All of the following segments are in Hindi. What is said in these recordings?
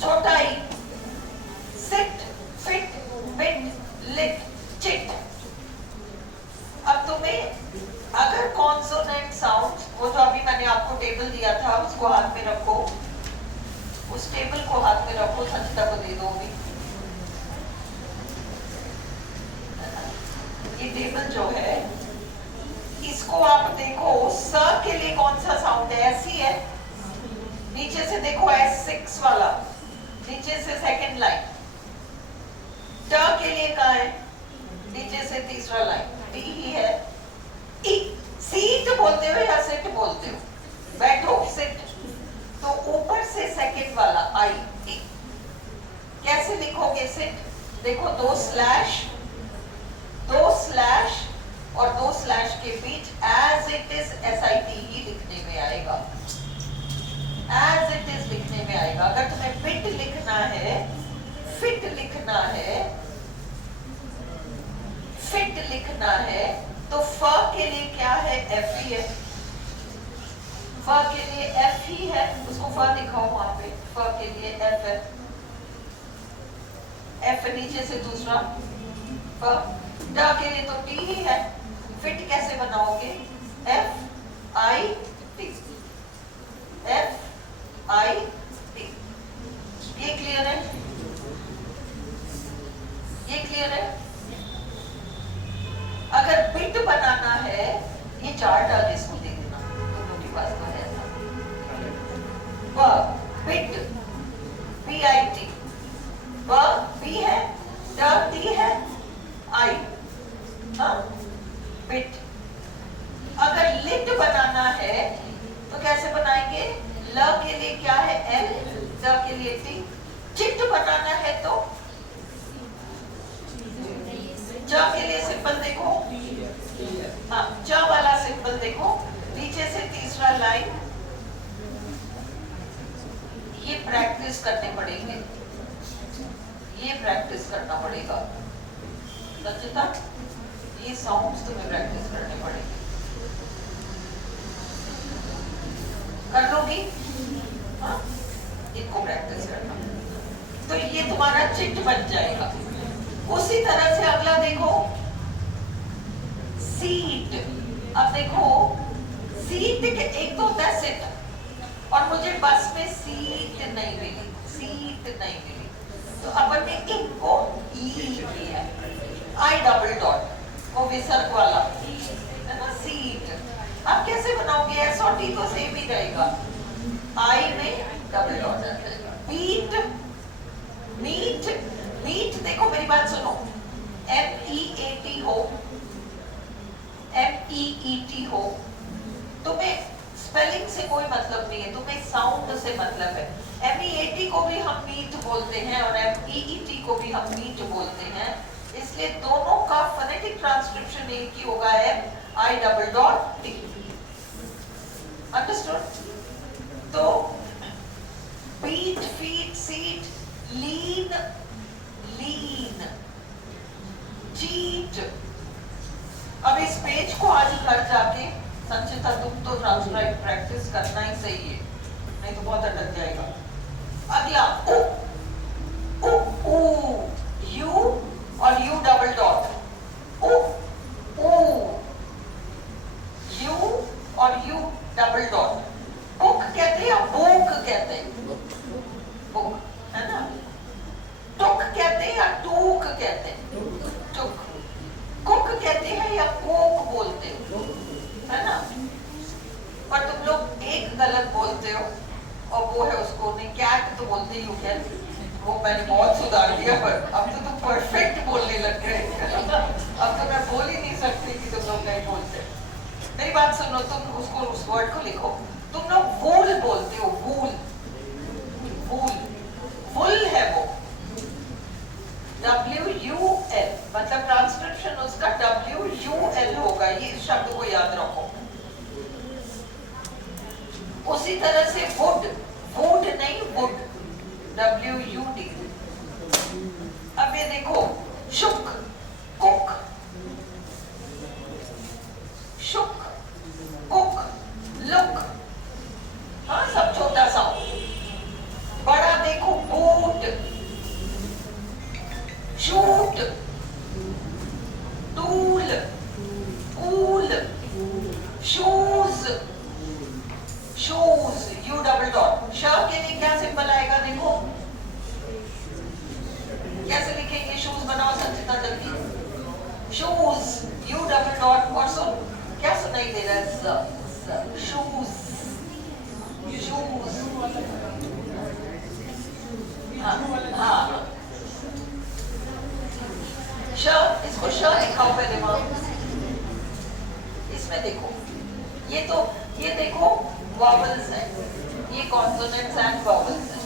छोटा ई, sit, fit, bit, lit, chit. अब तुम्हें अगर कॉन्सोनेंट साउंड, वो जो अभी मैंने आपको टेबल दिया था उसको हाथ में रखो, उस टेबल को हाथ में रखो, संचिता को दे दो अभी। ये टेबल जो है इसको आप देखो, स के लिए कौन सा साउंड है? ऐसी है। नीचे से देखो S6 वाला, नीचे से सेकंड लाइन। ट के लिए कहाँ है? नीचे से तीसरा लाइन, टी ही है। ई, सीट बोलते हो या सिट बोलते हो? बैठो, सिट। तो ऊपर से सेकंड वाला आई, ई। कैसे लिखोगे सिट? देखो दो स्लैश और दो स्लैश के बीच एज इट इज SIT ही लिखने में आएगा, एज इट इज लिखने में आएगा। अगर तुम्हें फिट लिखना है, फिट लिखना है, फिट लिखना है, तो फ के लिए क्या है? F ही है। फ के लिए F ही है, उसको फ लिखाओ वहां पे। फ के लिए F है, F नीचे से दूसरा फ। ड के लिए तो T ही है। फिट कैसे बनाओगे? FIT, FIT। ये क्लियर है? ये क्लियर है? अगर बिट बनाना है, ये चार डाल इसको दे देना, तुम लोग के पास तो है ऐसा। बिट, BIT, B है, T है, I, हाँ, बिट। अगर लिट बनाना है तो कैसे बनाएंगे? ल के लिए क्या है? L, ज के लिए T। चिट बनाना है तो ज के लिए सिंपल देखो, हाँ, ज वाला सिंपल देखो, नीचे से तीसरा लाइन। ये प्रैक्टिस करने पड़ेंगे, ये प्रैक्टिस करना पड़ेगा संचिता, ये साउंड्स तुम्हें प्रैक्टिस करने पड़ेंगे। कर लोगी? हाँ, इनको प्रैक्टिस करना, तो ये तुम्हारा चिट बन जाएगा। उसी तरह से अगला देखो, सीट। अब देखो सीट के एक तो होता है सिट, और मुझे बस में सीट नहीं मिली, सीट नहीं मिली, तो अपन ने इनको ई किया, I डबल डॉट, वो विसर्ग वाला है ना, सीट। अब कैसे बनाओगे? S और T तो सेम ही रहेगा, I में डबल डॉट आ जाएगा। बीट, मीट, मीट देखो मेरी बात सुनो, MEAT हो, MEET हो, तुम्हें स्पेलिंग से कोई मतलब नहीं है, तुम्हें साउंड से मतलब है। MEAT को भी हम मीट बोलते हैं और MEET को भी हम मीट बोलते हैं, इसलिए दोनों का फोनेटिक ट्रांसक्रिप्शन एक ही होगा, I double dot T। Understood? तो बीट, फीट, सीट, लीन, लीन, चीट। अब इस पेज को आज घर जाके संचिता तुम तो ट्रांसक्राइब प्रैक्टिस करना ही सही है, नहीं तो बहुत अटक जाएगा। अगला उ, उ, उ, यू और यू डबल डॉट, उ, उ, यू और यू डबल डॉट। बुक कहते हैं या बुक कहते हैं? बुक है ना। टुक कहते हैं या टूक कहते हैं? टुक। कुक कहते हैं या कोक बोलते हो, है ना। पर तुम लोग एक गलत बोलते हो, और वो है उसको नहीं, कैट तो बोलते यू कैन, वो मैंने बहुत सुधार दिया, पर अब तो तुम परफेक्ट बोलने लग गए। अब तो मैं बोल ही नहीं सकती कि तुम लोग नहीं बोलते। मेरी बात सुनो, तुम उसको, उस वर्ड को लिखो। तुम लोग वूल बोलते हो, वूल, वूल, वुल है वो, WUL, मतलब ट्रांसक्रिप्शन उसका WUL होगा, ये इस शब्द को याद रखो। उसी तरह से वुड, वुड नहीं वुड, WUD। अब ये देखो, शुक, कुक, शुक, कुक, लुक, हाँ सब छोटा सा। बड़ा देखो, book, shoes U double dot, श के लिए क्या सिंबल आएगा देखो, कैसे लिखेंगे शूज बनाओ संचिता जल्दी, शूज यू डबल डॉट और सुन क्या सुनाई दे रहा है, शूज शूज, हाँ श, इसको श लिखाओ पहले मां, इसमें देखो ये तो ये देखो वॉवल्स है, ये कॉन्सोनेंट्स एंड वॉवल्स है।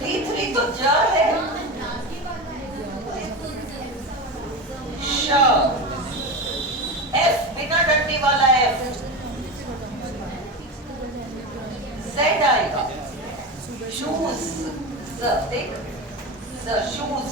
D3 तो ज है, श, F बिना डंडी वाला F, Z आएगा, शूज, देख शूज,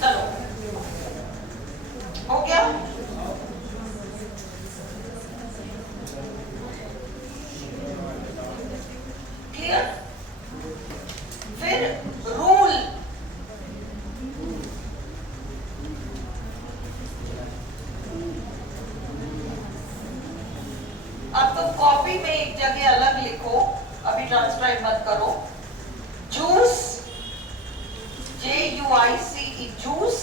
चलो हो गया। क्लियर? फिर रूल, अब तो कॉपी में एक जगह अलग लिखो, अभी ट्रांसक्राइब मत करो, juice JUICE juice,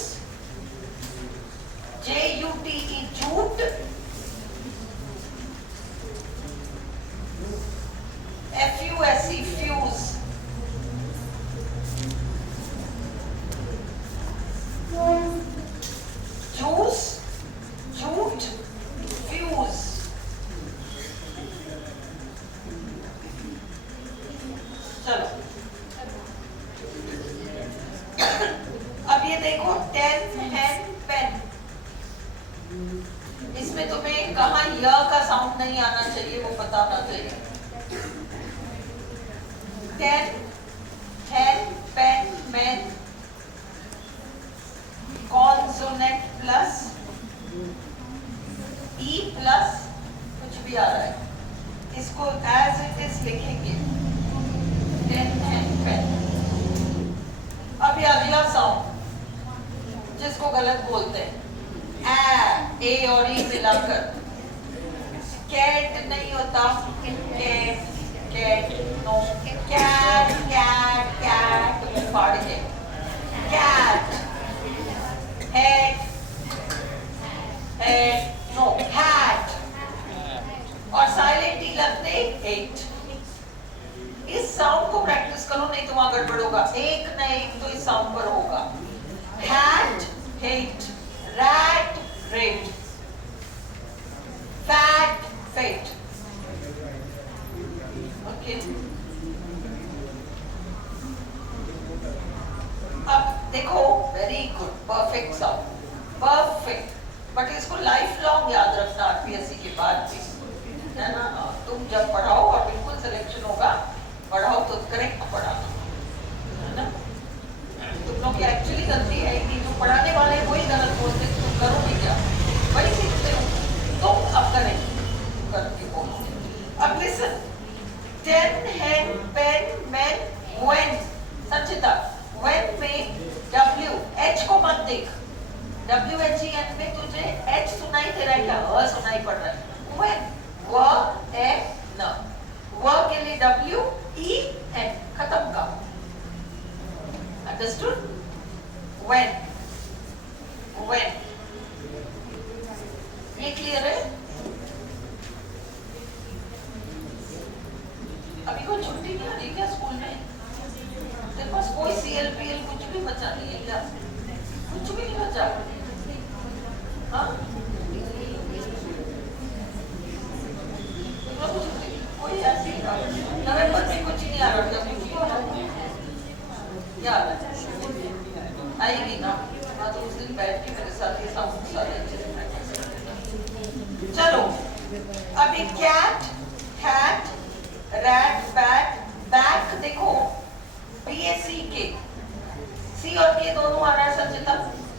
JUTE jute, FUSE fuse, juice jute fuse. चलो अब ये देखो टेन हैंड पेन, इसमें तुम्हें कहाँ य का साउंड नहीं आना चाहिए वो पता होना चाहिए। टेन हैंड पेन में कॉन्सोनेंट प्लस ई प्लस कुछ भी आ रहा है, इसको एज इट इज लिखेंगे, टेन हैंड पेन। अभी अगला साउंड जिसको गलत बोलते हैं, ए और ई मिलाकर, कैट नहीं होता, cat cat no, cat cat cat फाड़ के, cat, head head no, hat, और साइलेंट ई लगते एट। इस साउंड को प्रैक्टिस करो नहीं तो वहां गड़बड़ होगा, एक न एक तो इस साउंड पर होगा। Hat hate, rat rate, fat fate. Okay अब देखो, very good, perfect sound, perfect, but इसको लाइफ लॉन्ग याद रखना आरपीएससी के बाद भी, है ना। तुम जब पढ़ाओ और बिल्कुल सिलेक्शन होगा, पढ़ाओ तो करेक्ट पढ़ाना, है ना। तुम लोग की एक्चुअली गलती है कि जो पढ़ाने वाले वही गलत बोलते, तुम करोगे क्या, वही सीखते हो तुम, अब करेंगे करके बोलते। अब listen, ten hand pen man when, Sanchita when में W, H को मत देख, WHEN में तुझे H सुनाई दे रहा है क्या, अ सुनाई पड़ रहा है, व्हेन, व ए न, व के लिए W E N, खत्म का, अंडरस्टूड, व्हेन व्हेन, ये क्लियर है। अभी कोई छुट्टी नहीं आ रही क्या स्कूल में, तेरे पास कोई CLPL कुछ भी बचा नहीं है क्या, कुछ भी नहीं बचा, हाँ कोई ऐसी नवंबर में कुछ नहीं आ रहा, क्या आएगी ना, हाँ तो उस दिन बैठ के मेरे साथ ये सब सारे अच्छे से प्रैक्टिस। चलो अभी cat, hat, rat, bat, back देखो, BACK, सी और के दोनों आ रहा है संचिता,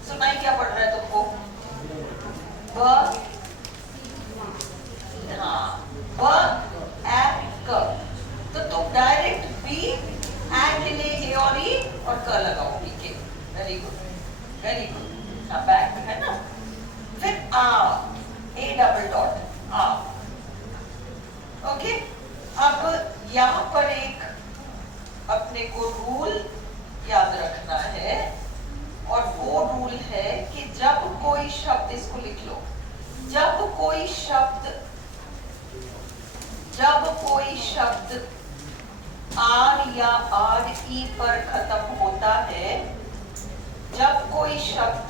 सुनाई क्या पड़ रहा है तुमको? ब, हाँ, ब ए क, तो तुम डायरेक्ट बी ए के लिए ए और ई और क लगाओगी के। Very good, very good. हाँ, बैक है ना। फिर आ, ए डबल डॉट आ। ओके, अब यहां पर एक अपने को रूल याद रखना है, और वो रूल है कि जब कोई शब्द, इसको लिख लो, जब कोई शब्द आर या आर ई पर खत्म होता है, जब कोई शब्द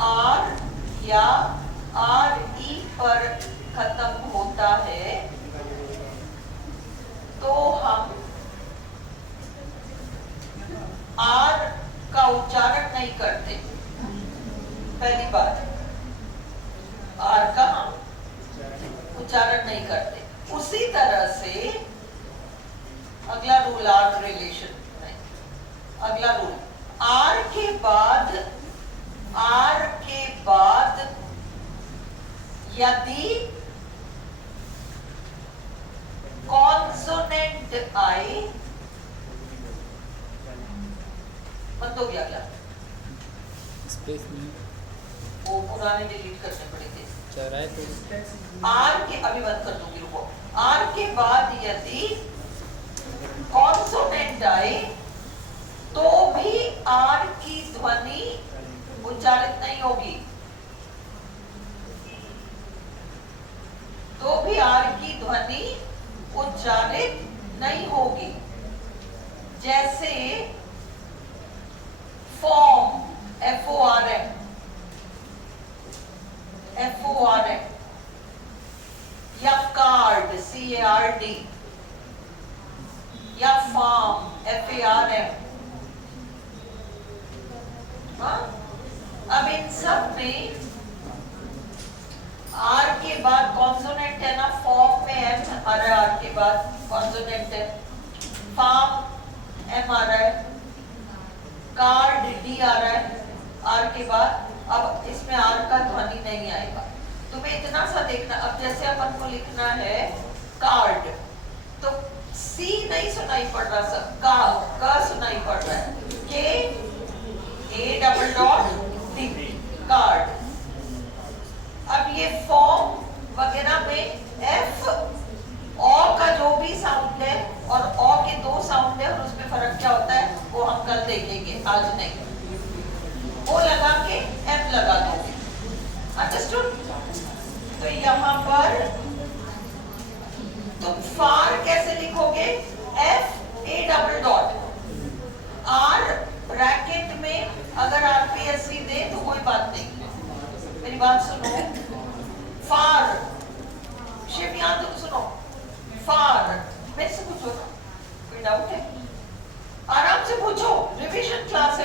आर या आर ई पर खत्म होता है, तो हम आर का उच्चारण नहीं करते। पहली बात, आर का हम उच्चारण नहीं करते। उसी तरह से अगला रूल, आर रिलेशन नहीं, अगला रूल, आर के बाद यदि कॉन्सोनेंट आए, बंद हो गया क्या? स्पेस नहीं, वो पुराने डिलीट करने पड़ेंगे। चल रहा है तो आर के, अभी बंद कर दूंगी, रुको। आर के बाद यदि कॉन्सोनेंट आए तो भी आर की ध्वनि उच्चारित नहीं होगी, तो भी आर की ध्वनि उच्चारित नहीं होगी। जैसे फॉर्म, FORM, या कार्ड, CARD, या फार्म, FARM। हाँ? अब इन सब में आर के बाद कॉन्सोनेंट है ना, फॉर्म में एम आ रहा है, आर के बाद कॉन्सोनेंट है, फार्म एम आ रहा है, कार्ड डी आ रहा है आर के बाद। अब इसमें आर का ध्वनि नहीं आएगा। तुम्हें इतना सा देखना, अब जैसे अपन को लिखना है कार्ड, तो सी नहीं सुनाई पड़ रहा, सब का सुनाई पड़ रहा है, के ए डबल डॉट डी, कार्ड। अब ये फॉर्म वगैरह में एफ ओ का जो भी साउंड है और ओ के दो साउंड है, और उसमें फर्क क्या होता है वो हम कल देखेंगे, आज नहीं। वो लगा के एम लगा दोगे, अंडरस्टूड? तो यहाँ पर तुम फार कैसे लिखोगे? F A double dot are, bracket में अगर आरपीएससी दे तो कोई बात नहीं, मेरी बात सुनो। फार, शिव यहाँ तुम सुनो, फार मेरे से पूछो ना, कोई डाउट है? आराम से पूछो, रिवीजन क्लास है।